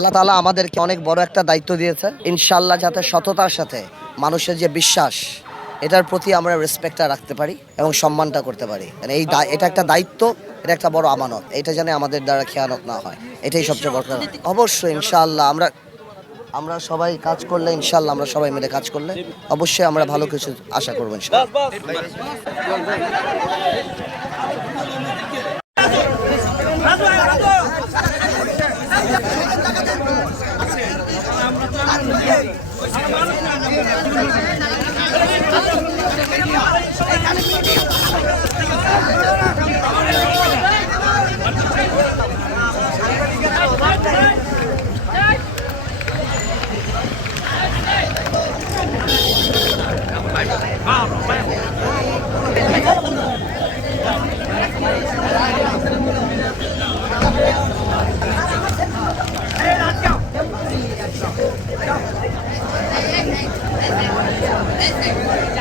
আল্লাহ তাআলা আমাদেরকে অনেক বড় একটা দায়িত্ব দিয়েছে, ইনশাআল্লাহ যাতে সততার সাথে মানুষের যে বিশ্বাস এটার প্রতি আমরা রেসপেক্টটা রাখতে পারি এবং সম্মানটা করতে পারি। মানে এটা একটা দায়িত্ব, এটা একটা বড় আমানত, এটা যেন আমাদের দ্বারা খেয়ানত না হয়, এটাই সবচেয়ে বড় কথা। অবশ্যই ইনশাআল্লাহ আমরা সবাই কাজ করলে, ইনশাআল্লাহ আমরা সবাই মিলে কাজ করলে অবশ্যই আমরা ভালো কিছু আশা করবো ইনশাআল্লাহ।